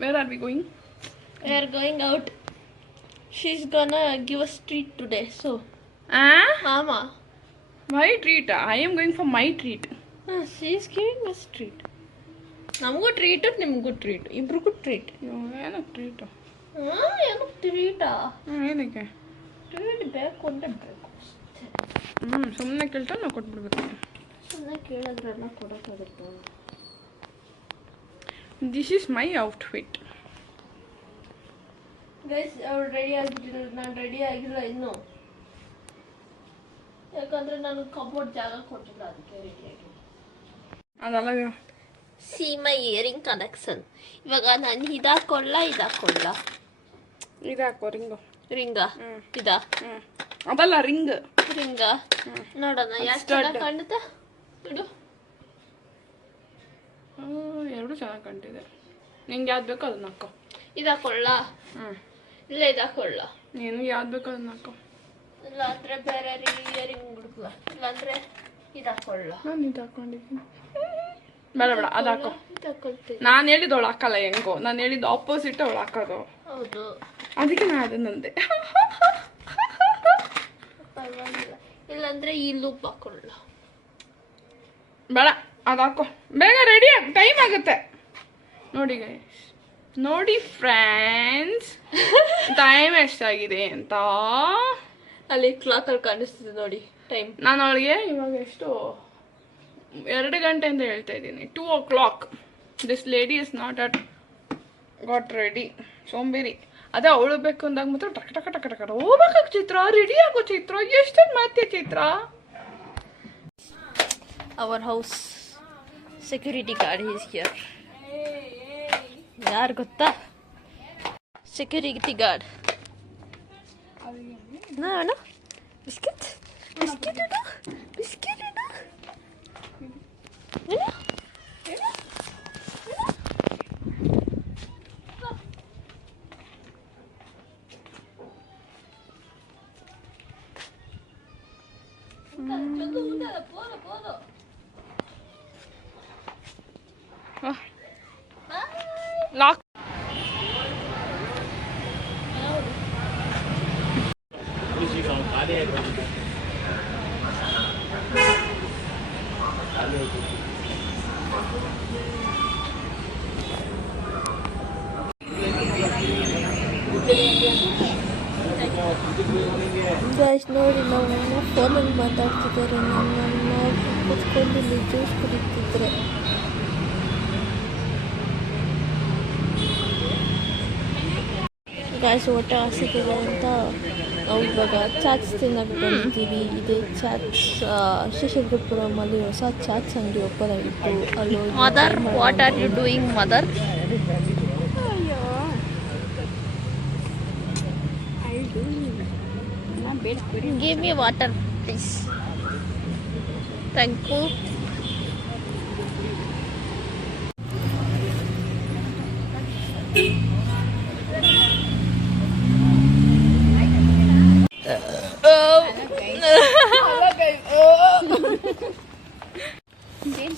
Where are we going? We are going out. She's gonna give us treat today. So, Mama. My treat? I am going for my treat. She's giving us treat. ನಮಗೂ treat ನಿಮಗೂ treat ಇಬ್ರಿಗೂ treat. ಏನಕ್ಕೆ treat? ಏನಕ್ಕೆ ಟ್ರೀಟಾ? ಏನಕ್ಕೆ? Treat ಬೇಕು ಅಂದರೆ ಬೇಕು. ಸುಮ್ಮನೆ ಕೇಳ್ತಾ ನಾವು ಕೊಟ್ಬಿಡ್ಬೇಕು. ಸುಮ್ಮನೆ ಕೇಳಿದ್ರೆಲ್ಲ ಕೊಡೋಕ್ಕಾಗುತ್ತೆ. This is my outfit. Guys ಅವ್ರು ರೆಡಿ ಆಗಿದ್ರು, ನಾನು ರೆಡಿ ಆಗಿಲ್ಲ ಇನ್ನೂ. ಯಾಕಂದರೆ ನಾನು ಕಬೋರ್ಡ್ ಜಾಗ ಕೊಟ್ಟಿಲ್ಲ, ಅದಕ್ಕೆ ರೆಡಿ ಆಗಿಲ್ಲ. ಅದಲ್ಲ ಸೀಮಾ ಇಯರಿಂಗ್ ಕನೆಕ್ಷನ್. ಇವಾಗ ನಾನು ಇದಾಕೊಳ್ಳ ಇದಾಕೋ ರಿಂಗು. ರಿಂಗಾ? ಇದಾ? ಅದಲ್ಲ ರಿಂಗ್. ರಿಂಗಾ? ನೋಡೋಣ ಯಾಕೆ ಚೆನ್ನಾಗಿ ಕಾಣುತ್ತಾ? ಇಡು. ಎರಡು ಚೆನ್ನಾಗಿ ಕಾಣ್ತಿದೆ. ನಿಂಗೆ ಯಾವ್ದು ಬೇಕೋ ಅದನ್ನ ಹಾಕೋ. ಇದಾಕೊಳ್ಳ? ಇಲ್ಲ ಇದಾಕೊಳ್ಳ. ನೀನು ಯಾವ್ದು ಬೇಕೋ ಅದನ್ನ ಹಾಕೋ. ಇಲ್ಲ ಅಂದರೆ ಬೇರೆ ಇಯರಿಂಗ್ ಬಿಡ್ಕಲ್ಲ. ಇಲ್ಲಾಂದರೆ ಇದಾಕೊಳ್ಳ. ನಾನು ಇದು ಹಾಕೊಂಡಿದ್ದೀನಿ. ಬೇಡ ಅದು ಹಾಕೋ. ನಾನು ಹೇಳಿದ್ದು ಅವಳು ಹಾಕಲ್ಲ ಹೆಂಗೋ. ನಾನು ಹೇಳಿದ್ದು ಆಪೋಸಿಟ್ ಅವಳು ಹಾಕೋದು. ಹೌದು, ಅದಕ್ಕೆ ನಾನು ಅದನ್ನಂದೆ. ಪರವಾಗಿಲ್ಲ. ಇಲ್ಲಾಂದರೆ ಈ ಲೂಪ್ ಹಾಕೊಳ್ಳ. ಬೇಡ ಅದು ಹಾಕೋ. ಬೇಗ ರೆಡಿ ಆಗಿ ಟೈಮ್ ಆಗುತ್ತೆ. ನೋಡಿ ಗೈಸ್, ನೋಡಿ ಫ್ರೆಂಡ್ಸ್, ಟೈಮ್ ಎಷ್ಟಾಗಿದೆ ಅಂತ ಅಲ್ಲಿ ಕ್ಲಾಕಲ್ಲಿ ಕಾಣಿಸ್ತಿದೆ ನೋಡಿ ಟೈಮ್. ನಾನು ಅವಳಿಗೆ ಇವಾಗ ಎಷ್ಟು 2 ಗಂಟೆ ಅಂತ ಹೇಳ್ತಾ ಇದ್ದೀನಿ. 2 o'clock. This lady is not at got ready. ಸೋಂಬೇರಿ. ಅದೇ ಅವಳು ಬೇಕು ಅಂದಾಗ ಮಾತ್ರ ಟಕ ಟಕ ಟಕ ಟಕ ಹೋಗ್ಬೇಕಾಗ ಚಿತ್ರ, ರೆಡಿ ಆಗೋ ಚಿತ್ರ. ಎಷ್ಟೊಂದು ಮಾತೆ ಚಿತ್ರ. Our house security guard is here. ಯಾರು ಗೊತ್ತಾ? Security guard. ನಾನು ಬಿಸ್ಕೆಟ್ ಬಿಸ್ಕೆಟ್ ಇಡು, ಬಿಸ್ಕೆಟ್ ಇಡು. ಲಾಕ್. ಗೈಸ್ ನೋಡಿ, ನಾವು ಫೋನಲ್ಲಿ ಮಾತಾಡ್ತಿದ್ದಾರೆ. ನಮ್ಮನ್ನು ಕೂತ್ಕೊಂಡು ಇಲ್ಲಿ ಜ್ಯೂಸ್ ಕುಡಿತಿದ್ರೆ. ಗೈಸ್ ಹೊಟ್ಟೆ ಹಸಿತಿದೆ ಅಂತ ನಾವು ಇವಾಗ ಚಾಟ್ಸ್ ತಿನ್ನಕ್ಕೆ ಬಂದಿದ್ದೀವಿ. ಇದೇ ಚಾಟ್ಸ್ ಶೇಷಾದ್ರಿಪುರಮಲ್ಲಿ ಹೊಸ ಚಾಟ್ಸ್ ಅಂಗಡಿ ಓಪನ್ ಆಗಿತ್ತು. ಅಲ್ಲೋ mother, what are you doing mother? Give me water, please. Thank you.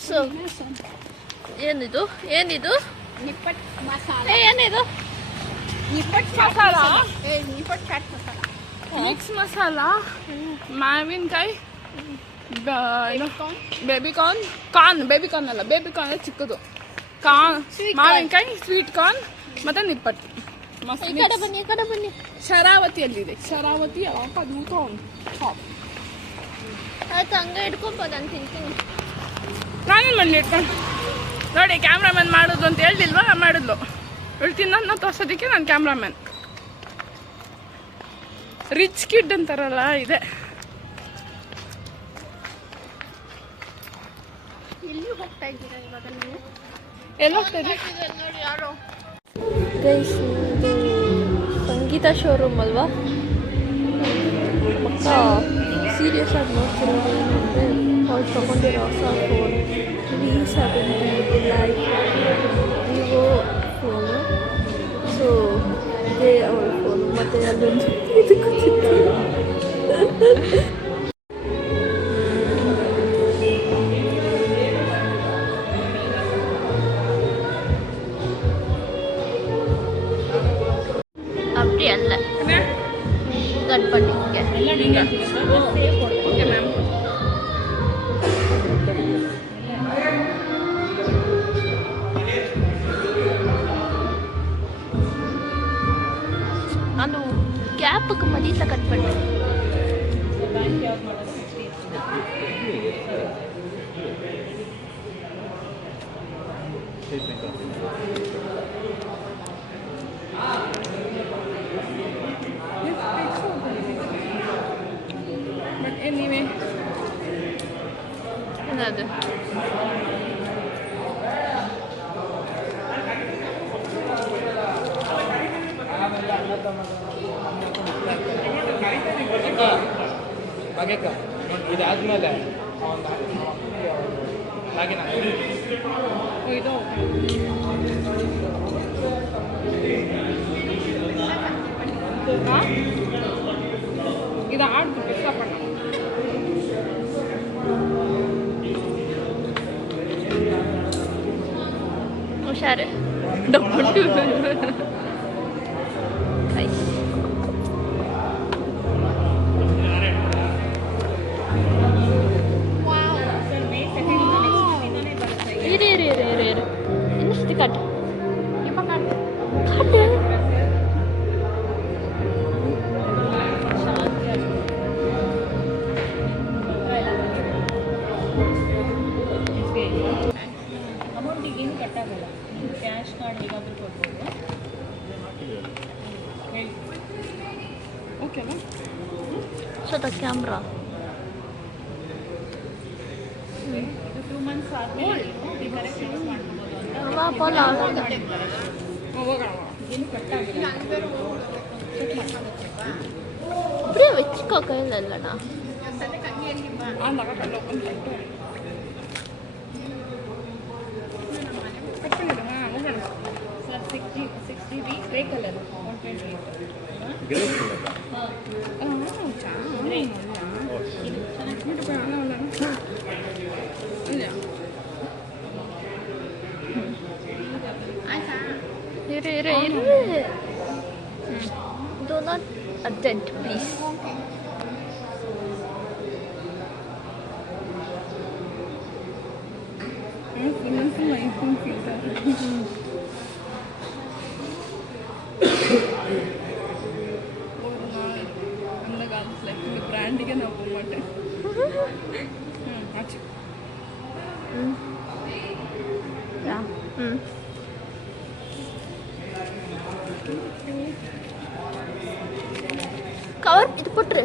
So, ಏನಿದು ಏನಿದು? ನಿಪ್ಪಟ್ಟು ಮಸಾಲ. ಏನಿದು? ನಿಪ್ಪಟ್ಟು ಮಸಾಲ. ನಿಪ್ಪಟ್ಟು ಚಾಟ್ ಮಸಾಲ. ಮಿಕ್ಸ್ ಮಸಾಲ, ಮಾವಿನಕಾಯಿ, ಬೇಬಿಕಾರ್ನ್ ಅಲ್ಲ, ಬೇಬಿಕಾರ್ನ್ ಚಿಕ್ಕದು, ಮಾವಿನಕಾಯಿ, ಸ್ವೀಟ್ ಕಾರ್ನ್ ಮತ್ತೆ ನಿಪ್ಪಟ್ಟು. ಈ ಕಡೆ ಬನ್ನಿ, ಈ ಕಡೆ ಬನ್ನಿ. ಶರಾವತಿಯಲ್ಲಿದೆ. ಶರಾವತಿ ಅದು ಟಾಪ್. ಆಯ್ತು, ಹಂಗೆ ಇಟ್ಕೊಂಬೋದು. ನಾನು ತಿಂತೀನಿ. ನಾನೇನು ಮಾಡಲಿ ಇಟ್ಕೊಂಡು? ನೋಡಿ, ಕ್ಯಾಮ್ರಾಮನ್ ಮಾಡೋದು ಅಂತ ಹೇಳಿಲ್ವಾ? ಮಾಡಿದ್ಲು. ಹೇಳ್ತೀನಿ ನಾನು ತೋರ್ಸೋದಕ್ಕೆ ನಾನು ಕ್ಯಾಮ್ರಾಮನ್. ರಿಚ್ ಕಿಡ್ ಅಂತಾರಲ್ಲ, ಇದೆ. ಎಲ್ಲಿ ಹೋಗ್ತಾ ಇದ್ದೀರಾ ಇವಾಗ ನೀವು? ಎಲ್ಲಿ ಹೋಗ್ತಾ ಇದ್ದೀರಿ? ನೋಡಿ ಯಾರು. ಗೈಸ್, ಇದು ಸಂಗೀತ ಶೋರೂಮ್ ಅಲ್ವಾ? ಮಕ್ಕ ಸೀರಿಯಸ್ ಆಗಿ ನೋಡ್ತಿರೋದು ಏನಂದರೆ, ಅವ್ರು ತೊಗೊಂಡಿರೋ ಹೊಸ phone V70 like Vivo phone. So ಇದೇ ಅವಳ ಫೋನು. ಮತ್ತು ಅಲ್ಲೊಂದು ಇದು ಗೊತ್ತಿತ್ತು. ಅಲ್ಲ ಗಣಪತಿಗೆ. Okay ma'am. ನಾನು ಕ್ಯಾಪ್ಗೆ ಮದೀಸ ಕಟ್ಬಿಟ್ಟೆ. ಬಟ್ ನೀವೇ ಏನದು ಇದಾದ್ಮೇಲೆ ಇದು ಇದು ಆಡ್ಬಿಟ್ಟು ಇಷ್ಟಪಡ ಹುಷಾರು. ಇರು ಇನ್ನಿಷ್ಟು ಕಟ್ ಅಮೌಂಟಿಗೆ ಏನು ಕಟ್ಟಾಗಲ್ಲ. ಕ್ಯಾಶ್ ಕಾರ್ಡ್ ಹೇಗಾದರೂ ಕೊಡ್ಬೋದು. ಓಕೆನಾ? ಸೊ ದ ಕ್ಯಾಮ್ರಾ 2 months ಆದಮೇಲೆ ಕರೆಕ್ಟ್ ಯೂಸ್ ಮಾಡ್ಕೋಬೋದು ಅಂತ. ವಾಪಲ್ ಆಗುತ್ತೆ. ಹೋಗೋಣ. ಏನು ಕಟ್ಟಾಗಿಲ್ಲ. அப்படியே வச்சுக்கோ கையில் இல்லைண்ணா. ಅಂದಾಗ ಕಲ್ಲು ಹೋಗೋಣ. Sir 6GB grey colour 128. ಇರು ಡೋ ನಾಟ್ ಅರ್ಜೆಂಟ್ ಪ್ಲೀಸ್. இந்த பிராண்டிಗೆ நான் போக மாட்டேன். ஆச்சு. கவர் இது போட்டுரு.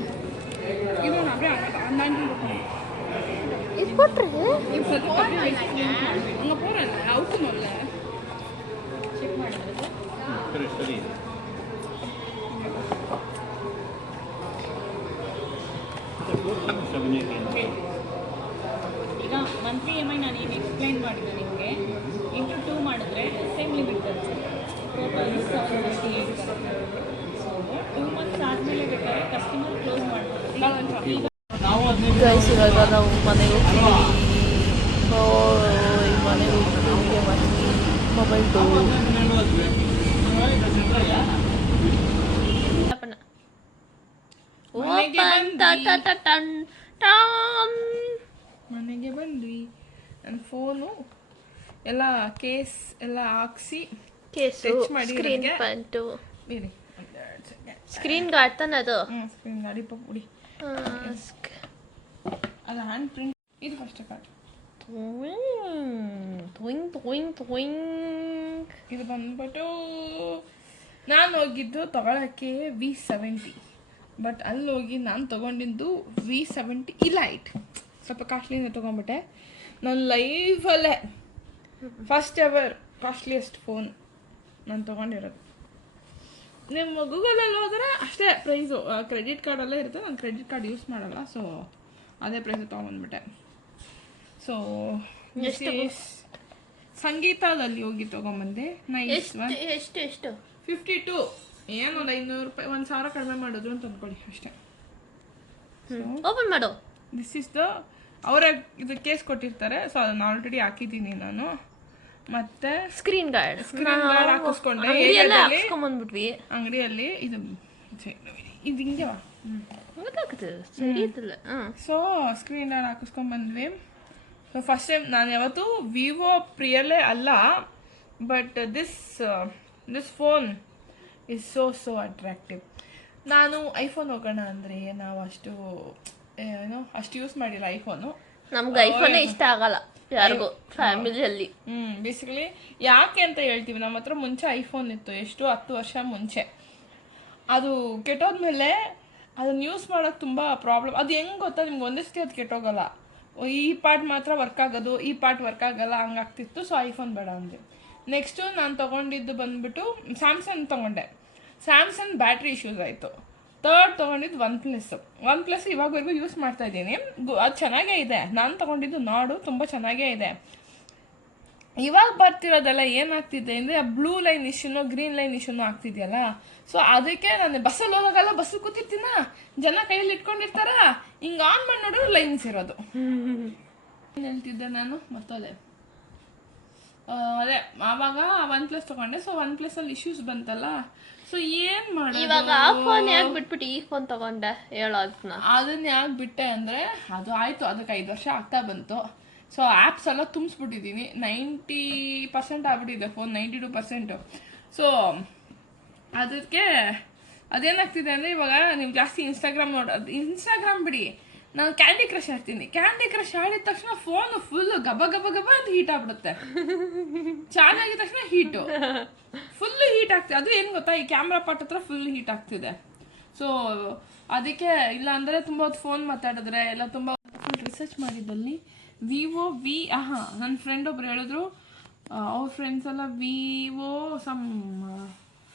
இது நான் அப்படியே அந்தாண்டி இது போட்டுரு. இப்போ அப்படியே அங்கே போகிறேன் அவுக்கணும்ல. ಚೆಕ್ ಮಾಡಿದ್ರೆ ಸರಿ ಈಗ ಮಂತ್ಲಿ EMI ನಾನು ಏನು ಎಕ್ಸ್ಪ್ಲೈನ್ ಮಾಡಿದ್ದೆ ನಿಮಗೆ ಇಂಟು 2 ಮಾಡಿದ್ರೆ ಸೇಮ್ ಲಿಮಿಟ್ ಬರುತ್ತೆ. ಟೋಟಲ್ 798 ಬರುತ್ತೆ. ಸೊ 2 months ಆದಮೇಲೆ ಬೇಕಾದ್ರೆ ಕಸ್ಟಮರ್ ಕ್ಲೋಸ್ ಮಾಡ್ಬೋದು. ಗೈಸ್ ಇವಾಗ ನಾವು ಮನೆಗೆ ಹೋಗ್ತೀವಿ. ಮನೆಗೆ ಹೋಗ್ತೀವಿ ಮೊಬೈಲ್ ಮನೆಗೆ ಬಂದ್ವಿ. ನನ್ನ ಫೋನು ಎಲ್ಲ ಕೇಸ್ ಎಲ್ಲ ಹಾಕ್ಸಿ ಕೇಸು ಟಚ್ ಮಾಡಿ ಸ್ಕ್ರೀನ್ ಪ್ಯಾಂಟು ಬೇರೆ ಸ್ಕ್ರೀನ್ ಗಾರ್ಡ್ ತಾನೆ ಅದು. ಸ್ಕ್ರೀನ್ ಗಾಡಿ ಪುಡಿ ಅದು ಹ್ಯಾಂಡ್ ಪ್ರಿಂಟ್. ಇದು ಫಸ್ಟ್ ಕಾರ್ಡ್. ಇದು ಬಂದ್ಬಿಟ್ಟು ನಾನು ಹೋಗಿದ್ದು ತಗೊಳಕ್ಕೆ V70, ಬಟ್ ಅಲ್ಲಿ ಹೋಗಿ ನಾನು ತೊಗೊಂಡಿದ್ದು V70 ಇಲೈಟ್. ಸ್ವಲ್ಪ ಕಾಸ್ಟ್ಲಿನೇ ತೊಗೊಂಬಿಟ್ಟೆ. ನನ್ನ ಲೈಫಲ್ಲೇ ಫಸ್ಟ್ ಎವರ್ ಕಾಸ್ಟ್ಲಿಯೆಸ್ಟ್ ಫೋನ್ ನಾನು ತೊಗೊಂಡಿರೋದು. ನಿಮ್ಮ ಗೂಗಲಲ್ಲಿ ಹೋದರೆ ಅಷ್ಟೇ ಪ್ರೈಸು, ಕ್ರೆಡಿಟ್ ಕಾರ್ಡಲ್ಲೇ ಇರುತ್ತೆ. ನಾನು ಕ್ರೆಡಿಟ್ ಕಾರ್ಡ್ ಯೂಸ್ ಮಾಡಲ್ಲ, ಸೊ ಅದೇ ಪ್ರೈಸ್ ತೊಗೊಂಡ್ಬಿಟ್ಟೆ. ಸೊ ಸಂಗೀತದಲ್ಲಿ ಹೋಗಿ ತೊಗೊಂಬಂದೆ. Nice one. ಎಷ್ಟು 52. ಏನು ಒಂದು 500 ರೂಪಾಯಿ, 1000 ಕಡಿಮೆ ಮಾಡಿದ್ರು ಅಂತ ಅಂದ್ಕೊಳ್ಳಿ ಅಷ್ಟೇ. ಓಪನ್ ಮಾಡು. ದಿಸ್ ಇಸ್ ದ ಅವರೇ ಇದು ಕೇಸ್ ಕೊಟ್ಟಿರ್ತಾರೆ. ಸೊ ಅದನ್ನು ಆಲ್ರೆಡಿ ಹಾಕಿದ್ದೀನಿ ನಾನು. ಮತ್ತೆ ಸ್ಕ್ರೀನ್ ಗಾರ್ಡ್ ಹಾಕಿಸ್ಕೊಂಡೆ ಹಾಕಿಸ್ಕೊಂಡ್ಬಂದ್ಬಿಟ್ವಿ ಅಂಗಡಿಯಲ್ಲಿ. ಇದು ಇದು ಹಿಂಗೆ ಗೊತ್ತಾಗ್ತದೆ ಸರಿ ಇತ್ತಲ್ಲ ಹಾಂ. ಸೊ ಸ್ಕ್ರೀನ್ ಗಾರ್ಡ್ ಹಾಕಿಸ್ಕೊಂಡ್ಬಂದ್ವಿ. ಸೊ ಫಸ್ಟ್ ಟೈಮ್ ನಾನು ಯಾವತ್ತೂ ವಿವೋ ಪ್ರಿಯಲ್ಲೇ ಅಲ್ಲ, but this phone is so attractive. ನಾನು ಐಫೋನ್ ಹೋಗೋಣ ಅಂದರೆ ನಾವು ಅಷ್ಟು ಯೂಸ್ ಮಾಡಿಲ್ಲ ಐಫೋನು. ನಮ್ಗೆ ಐಫೋನೇ ಇಷ್ಟ ಆಗಲ್ಲ ಯಾರಿಗೂ ಫ್ಯಾಮಿಲಿಯಲ್ಲಿ. ಬೇಸಿಕಲಿ ಯಾಕೆ ಅಂತ ಹೇಳ್ತೀವಿ, ನಮ್ಮ ಹತ್ರ ಮುಂಚೆ ಐಫೋನ್ ಇತ್ತು, ಎಷ್ಟು 10 ವರ್ಷ ಮುಂಚೆ. ಅದು ಕೆಟ್ಟೋದ್ಮೇಲೆ ಅದನ್ನ ಯೂಸ್ ಮಾಡೋಕೆ ತುಂಬ ಪ್ರಾಬ್ಲಮ್. ಅದು ಹೆಂಗೆ ಗೊತ್ತಾ ನಿಮ್ಗೆ, ಒಂದೇ ಸತಿ ಅದು ಕೆಟ್ಟೋಗಲ್ಲ, ಈ ಪಾರ್ಟ್ ಮಾತ್ರ ವರ್ಕ್ ಆಗೋದು, ಈ ಪಾರ್ಟ್ ವರ್ಕ್ ಆಗಲ್ಲ, ಹಂಗಾಗ್ತಿತ್ತು. ಸೊ ಐಫೋನ್ ಬೇಡ ಅಂದೆ. ನೆಕ್ಸ್ಟು ನಾನು ತೊಗೊಂಡಿದ್ದು ಬಂದುಬಿಟ್ಟು ಸ್ಯಾಮ್ಸಂಗ್ ತೊಗೊಂಡೆ. ಸ್ಯಾಮ್ಸಂಗ್ ಬ್ಯಾಟ್ರಿ ಇಶ್ಯೂಸ್ ಆಯಿತು. ಥರ್ಡ್ ತೊಗೊಂಡಿದ್ದು ಒನ್ ಪ್ಲಸ್ ಇವಾಗವರೆಗೂ ಯೂಸ್ ಮಾಡ್ತಾ ಇದ್ದೀನಿ. ಅದು ಚೆನ್ನಾಗೇ ಇದೆ. ನಾನು ತೊಗೊಂಡಿದ್ದು ನಾಡು ತುಂಬ ಚೆನ್ನಾಗೇ ಇದೆ. ಇವಾಗ ಬರ್ತಿರೋದೆಲ್ಲ ಏನಾಗ್ತಿದೆ ಅಂದರೆ ಆ ಬ್ಲೂ ಲೈನ್ ಇಶ್ಯೂನೋ ಗ್ರೀನ್ ಲೈನ್ ಇಶ್ಯೂನೋ ಆಗ್ತಿದೆಯಲ್ಲ. ಸೊ ಅದಕ್ಕೆ ನಾನು ಬಸ್ಸಲ್ಲಿ ಹೋಗೋಲ್ಲ, ಬಸ್ಸಲ್ಲಿ ಕೂತಿರ್ತೀನ, ಜನ ಕೈಯಲ್ಲಿ ಇಟ್ಕೊಂಡಿರ್ತಾರ, ಹಿಂಗೆ ಆನ್ ಮಾಡಿ ನೋಡಿದ್ರೆ ಲೈನ್ಸ್ ಇರೋದು. ಏನು ಹೇಳ್ತಿದ್ದೆ ನಾನು ಮತ್ತದೇ ಅದೇ ಆವಾಗ ಒನ್ ಪ್ಲಸ್ ತೊಗೊಂಡೆ. ಸೊ ಒನ್ ಪ್ಲಸ್ಸಲ್ಲಿ ಇಶ್ಯೂಸ್ ಬಂತಲ್ಲ, ಸೊ ಏನು ಮಾಡೋದು, ಇವಾಗ ಆ ಫೋನ್ ಯಾಕೆ ಬಿಟ್ಬಿಟ್ಟು ಈ ಫೋನ್ ತಗೊಂಡೆ ಹೇಳೋ ಅದನ್ನ ಯಾಕೆ ಬಿಟ್ಟೆ ಅಂದರೆ ಅದು ಆಯಿತು, ಅದಕ್ಕೆ 5 ವರ್ಷ ಆಗ್ತಾ ಬಂತು. ಸೊ ಆ್ಯಪ್ಸ್ ಎಲ್ಲ ತುಂಬಿಸ್ಬಿಟ್ಟಿದ್ದೀನಿ. 90% ಆಗ್ಬಿಟ್ಟಿದೆ ಫೋನ್, 92%. ಸೊ ಅದಕ್ಕೆ ಅದೇನಾಗ್ತಿದೆ ಅಂದರೆ ಇವಾಗ ನೀವು ಜಾಸ್ತಿ ಇನ್ಸ್ಟಾಗ್ರಾಮ್ ನೋಡೋದು, ಇನ್ಸ್ಟಾಗ್ರಾಮ್ ಬಿಡಿ, ನಾನು ಕ್ಯಾಂಡಿ ಕ್ರಶ್ ಆಡ್ತೀನಿ. ಕ್ಯಾಂಡಿ ಕ್ರಶ್ ಆಡಿದ ತಕ್ಷಣ ಫೋನು ಫುಲ್ಲು ಗಬ ಅಂತ ಹೀಟ್ ಆಗ್ಬಿಡುತ್ತೆ. ಚಾರ್ಜ್ ಆಗಿದ ತಕ್ಷಣ ಹೀಟು ಫುಲ್ಲು ಹೀಟ್ ಆಗ್ತಿದೆ. ಅದು ಏನು ಗೊತ್ತಾ, ಈ ಕ್ಯಾಮ್ರಾ ಪಾರ್ಟ್ ಹತ್ರ ಫುಲ್ ಹೀಟ್ ಆಗ್ತಿದೆ. ಸೊ ಅದಕ್ಕೆ ಇಲ್ಲ ಅಂದರೆ ತುಂಬ ಹೊತ್ತು ಫೋನ್ ಮಾತಾಡಿದ್ರೆ ಎಲ್ಲ ತುಂಬ ಫುಲ್ ರಿಸರ್ಚ್ ಮಾಡಿದ್ದಲ್ಲಿ ವಿವೋ ನನ್ನ ಫ್ರೆಂಡ್ ಒಬ್ರು ಹೇಳಿದ್ರು, ಅವ್ರ ಫ್ರೆಂಡ್ಸ್ ಎಲ್ಲ ವಿವೋ ಸಮ್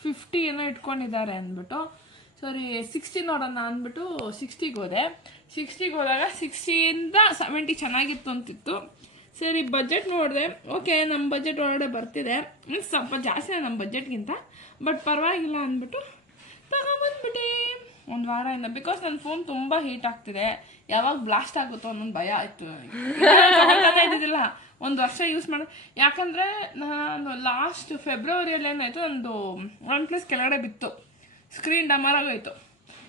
50 ಏನೋ ಇಟ್ಕೊಂಡಿದ್ದಾರೆ ಅಂದ್ಬಿಟ್ಟು, ಸರಿ 60 ನೋಡೋಣ ಅಂದ್ಬಿಟ್ಟು 60ಗೆ ಹೋದೆ. 60ಗೆ ಹೋದಾಗ 60ಇಂದ 70 ಚೆನ್ನಾಗಿತ್ತು ಅಂತಿತ್ತು. ಸರಿ ಬಜೆಟ್ ನೋಡಿದೆ, ಓಕೆ ನಮ್ಮ ಬಜೆಟ್ ಒಳಗಡೆ ಬರ್ತಿದೆ, ಸ್ವಲ್ಪ ಜಾಸ್ತಿ ನಮ್ಮ ಬಜೆಟ್ಗಿಂತ, ಬಟ್ ಪರವಾಗಿಲ್ಲ ಅಂದ್ಬಿಟ್ಟು ತಗೊಂಬಂದ್ಬಿಟ್ಟೆ ಒಂದು ವಾರದಿಂದ. ಬಿಕಾಸ್ ನನ್ನ ಫೋನ್ ತುಂಬ ಹೀಟ್ ಆಗ್ತಿದೆ, ಯಾವಾಗ ಬ್ಲಾಸ್ಟ್ ಆಗುತ್ತೋ ಅನ್ನೊಂದು ಭಯ ಆಯಿತು. ಇದ್ದಿದ್ದಿಲ್ಲ, 1 ವರ್ಷ ಯೂಸ್ ಮಾಡಿ. ಯಾಕಂದರೆ ನಾನು ಲಾಸ್ಟ್ ಫೆಬ್ರವರಿಯಲ್ಲಿ ಏನಾಯಿತು, ಒಂದು ಒನ್ ಪ್ಲಸ್ ಕೆಳಗಡೆ ಬಿತ್ತು, ಸ್ಕ್ರೀನ್ ಡಮರ್ ಆಗೋಯ್ತು.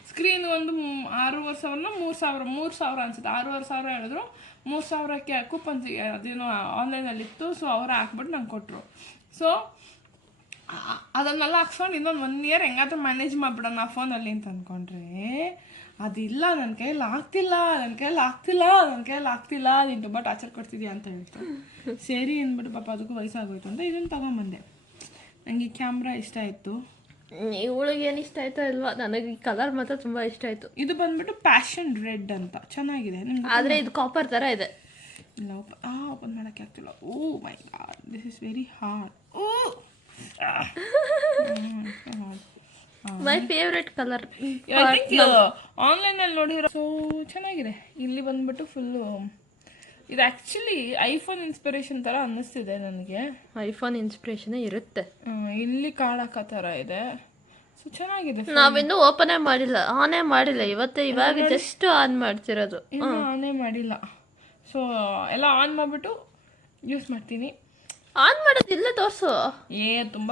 ಸ್ಕ್ರೀನ್ ಒಂದು 6,500 3,000 ಅನ್ಸುತ್ತೆ, 6,500 ಹೇಳಿದ್ರು. 3,000ಕ್ಕೆ ಕೂಪನ್ಸಿಗೆ ಅದೇನೋ ಆನ್ಲೈನಲ್ಲಿತ್ತು. ಸೊ ಅವರು ಹಾಕ್ಬಿಟ್ಟು ನಂಗೆ ಕೊಟ್ಟರು. ಸೊ ಅದನ್ನೆಲ್ಲ ಹಾಕ್ಸ್ಕೊಂಡು ಇನ್ನೊಂದು 1 ಇಯರ್ ಹೆಂಗಾದ್ರೂ ಮ್ಯಾನೇಜ್ ಮಾಡಿಬಿಡೋಣ ಆ ಫೋನಲ್ಲಿ ಅಂತ ಅಂದ್ಕೊಂಡ್ರೆ, ಅದಿಲ್ಲ, ನನ್ನ ಕೈಯಲ್ಲಿ ಆಗ್ತಿಲ್ಲ, ನೀನು ತುಂಬ ಟಾರ್ಚರ್ ಕೊಡ್ತಿದ್ಯಾ ಅಂತ ಹೇಳ್ತು. ಸರಿ ಅಂದ್ಬಿಟ್ಟು ಪಾಪ ಅದಕ್ಕೂ ವಯಸ್ಸಾಗೋಯ್ತು ಅಂತ ಇದನ್ನು ತೊಗೊಂಬಂದೆ. ನನಗೆ ಕ್ಯಾಮ್ರಾ ಇಷ್ಟ ಆಯಿತು. ಇವಳಿಗೆ ಏನು ಇಷ್ಟ ಆಯ್ತಾ ಇಲ್ವಾ, ನನಗೆ ಈ ಕಲರ್ ಮಾತ್ರ ತುಂಬ ಇಷ್ಟ ಆಯಿತು. ಇದು ಬಂದ್ಬಿಟ್ಟು ಪ್ಯಾಷನ್ ರೆಡ್ ಅಂತ ಚೆನ್ನಾಗಿದೆ. ಆದರೆ ಇದು ಕಾಪರ್ ಥರ ಇದೆ. ಇಲ್ಲ ಓಪನ್ ಮಾಡೋಕ್ಕೆ ಆಗ್ತಿಲ್ಲ. Oh my god, this is very hard. My favourite colour. ಆನ್ಲೈನಲ್ಲಿ ನೋಡಿರೋ ಸೊ ಚೆನ್ನಾಗಿದೆ. ಇಲ್ಲಿ ಬಂದ್ಬಿಟ್ಟು ಫುಲ್ಲು ಇದು ಆ್ಯಕ್ಚುಲಿ ಐಫೋನ್ ಇನ್ಸ್ಪಿರೇಷನ್ ಥರ ಅನ್ನಿಸ್ತಿದೆ ನನಗೆ. ಐಫೋನ್ ಇನ್ಸ್ಪಿರೇಷನ್ ಇರುತ್ತೆ. ಇಲ್ಲಿ ಕಾಳಕ ಥರ ಇದೆ. ಸೊ ಚೆನ್ನಾಗಿದೆ. ನಾವಿನ್ನೂ ಓಪನೇ ಮಾಡಿಲ್ಲ, ಆನೇ ಮಾಡಿಲ್ಲ. ಇವಾಗ ಜಸ್ಟ್ ಆನ್ ಮಾಡ್ತಿರೋದು, ಇನ್ನೂ ಆನೇ ಮಾಡಿಲ್ಲ. ಸೊ ಎಲ್ಲ ಆನ್ ಮಾಡಿಬಿಟ್ಟು ಯೂಸ್ ಮಾಡ್ತೀನಿ. ಆನ್ ಮಾಡೋದಿಲ್ಲ ತೋರಿಸು. ತುಂಬ